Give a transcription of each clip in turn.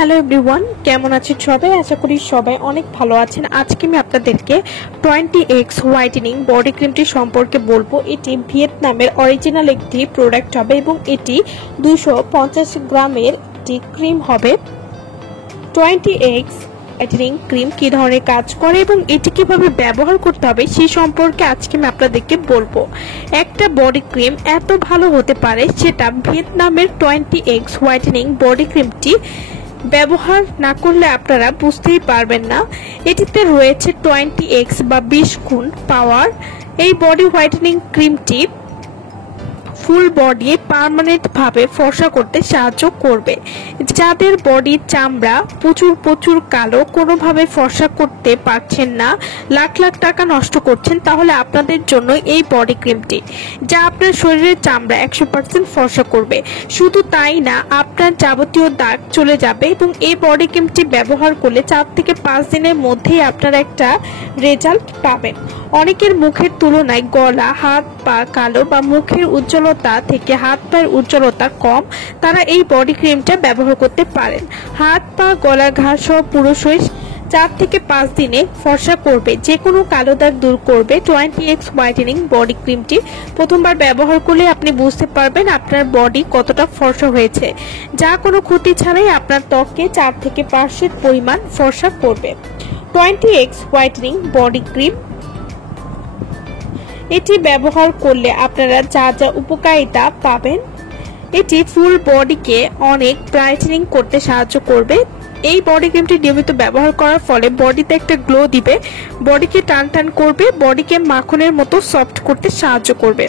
Hello everyone, কেমন আছেন সবাই? আশা করি সবাই অনেক ভালো আছেন। আজকে আমি আপনাদেরকে 20x হোয়াইটেনিং বডি ক্রিমটি সম্পর্কে বলবো। এটি ভিয়েতনামের অরিজিনাল একটি প্রোডাক্ট হবে এবং এটি 250 গ্রামের একটি ক্রিম হবে। 20x হোয়াইটেনিং ক্রিম কী ধরনের কাজ করে এবং এটি কিভাবে ব্যবহার করতে হবে সেই সম্পর্কে আজকে আমি আপনাদেরকে বলবো। একটা বডি ক্রিম এত ভালো হতে পারে সেটা ভিয়েতনামের 20x হোয়াইটেনিং বডি ক্রিমটি ব্যবহার না করলে আপনারা বুঝতেই পারবেন না। এটিতে রয়েছে 20x বা 20 গুণ পাওয়ার। এই বডি হোয়াইটেনিং ক্রিমটি ফুল বডি পার্মানেন্ট ভাবে ফর্সা করতে সাহায্য করবে। যাদের বডির চামড়া প্রচুর কালো, কোনোভাবে ফর্সা করতে পারছেন না, লাখ লাখ টাকা নষ্ট করছেন, তাহলে আপনাদের জন্য এই বডি ক্রিমটি, যা আপনার শরীরের চামড়া 100% ফর্সা করবে। শুধু তাই না, আপনার যাবতীয় দাগ চলে যাবে এবং এই বডি ক্রিমটি ব্যবহার করলে 4 থেকে 5 দিনের মধ্যেই আপনারা একটা রেজাল্ট পাবেন। অনেকের মুখের তুলনায় গলা, হাত পা কালো বা মুখের উজ্জ্বলতা থেকে হাত পায়ের উজ্জ্বলতা কম, তারা এই বডি ক্রিমটা ব্যবহার করতে পারেন। হাত পা গলা ঘাড় সহ পুরো শরীর 4 থেকে 5 দিনে ফর্সা করবে, যে কোনো কালো দাগ দূর করবে। 20x হোয়াইটেনিং বডি ক্রিমটি প্রথমবার ব্যবহার করলে আপনি বুঝতে পারবেন আপনার বডি কতটা ফর্সা হয়েছে, যা কোনো ক্ষতি ছাড়াই আপনার ত্বককে 4 থেকে 5% পরিমাণ ফর্সা করবে। 20x হোয়াইটেনিং বডি ক্রিম এটি ব্যবহার করলে আপনারা যা যা উপকারিতা পাবেন, এটি ফুল বডিকে অনেক ব্রাইটেনিং করতে সাহায্য করবে। এই বডি ক্রিমটি নিয়মিত ব্যবহার করার ফলে বডিতে একটা গ্লো দিবে, বডিকে টান করবে, বডিকে মাখনের মতো সফট করতে সাহায্য করবে।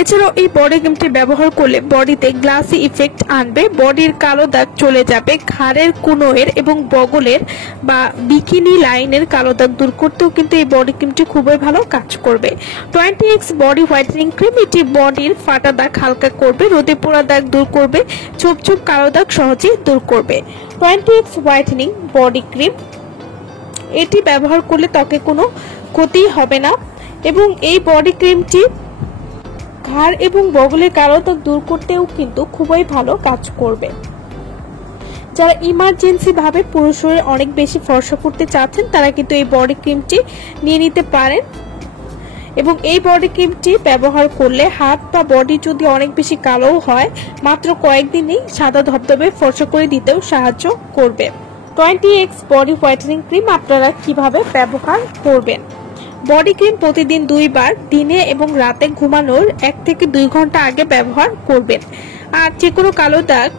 এছাড়াও এই বডি ক্রিমটি ব্যবহার করলে বডিতে গ্লাসি ইফেক্ট আনবে, বডির কালো দাগ চলে যাবে, ঘাড়ের কোণের এবং বগলের বা বিকিনি লাইনের কালো দাগ দূর করতেও কিন্তু এই বডি ক্রিমটি খুবই ভালো কাজ করবে। 20x বডি হোয়াইটেনিং ক্রিম এটি বডির ফাটা দাগ হালকা করবে, রোদে পোড়া দাগ দূর করবে, ছোপ কালো দাগ সহজেই দূর করবে। 20x হোয়াইটেনিং বডি ক্রিম এটি ব্যবহার করলে ত্বকে কোনো ক্ষতি হবে না এবং এই বডি ক্রিমটি ঘাড় এবং বগলের কালো দাগ দূর করতেও কিন্তু খুবই ভালো কাজ করবে। যারা ইমার্জেন্সি ভাবে পুরো শরীরে অনেক বেশি ফর্সা করতে চাচ্ছেন, তারা কিন্তু এই বডি ক্রিমটি নিয়ে নিতে পারেন এবং এই বডি ক্রিমটি ব্যবহার করলে হাত বা বডি যদি অনেক বেশি কালো হয়, মাত্র কয়েকদিনেই সাদা ধবধবে ফর্সা করে দিতেও সাহায্য করবে। 20x বডি হোয়াইটেনিং ক্রিম আপনারা কিভাবে ব্যবহার করবেন? বডি ক্রিম প্রতিদিন 2 বার, দিনে এবং রাতে ঘুমানোর 1 থেকে 2 ঘন্টা আগে ব্যবহার করবেন। আর যে কোনো কালো দাগ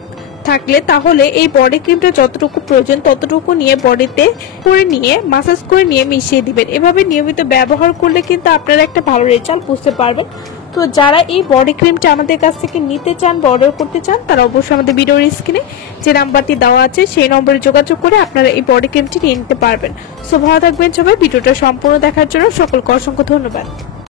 থাকলে তাহলে এই বডি ক্রিমটা যতটুকু প্রয়োজন ততটুকু নিয়ে বডিতে করে নিয়ে মাসাজ করে নিয়ে মিশিয়ে দিবেন। এভাবে নিয়মিত ব্যবহার করলে কিন্তু আপনারা একটা ভালো রেজাল্ট বুঝতে পারবেন। তো যারা এই বডি ক্রিমটা আমাদের কাছ থেকে নিতে চান বা অর্ডার করতে চান, তারা অবশ্যই আমাদের ভিডিওর স্ক্রিনে যে নাম্বারটি দেওয়া আছে সেই নম্বরে যোগাযোগ করে আপনারা এই বডি ক্রিমটি নিয়ে নিতে পারবেন। সো ভালো থাকবেন সবাই। ভিডিওটা সম্পূর্ণ দেখার জন্য সকলকে অসংখ্য ধন্যবাদ।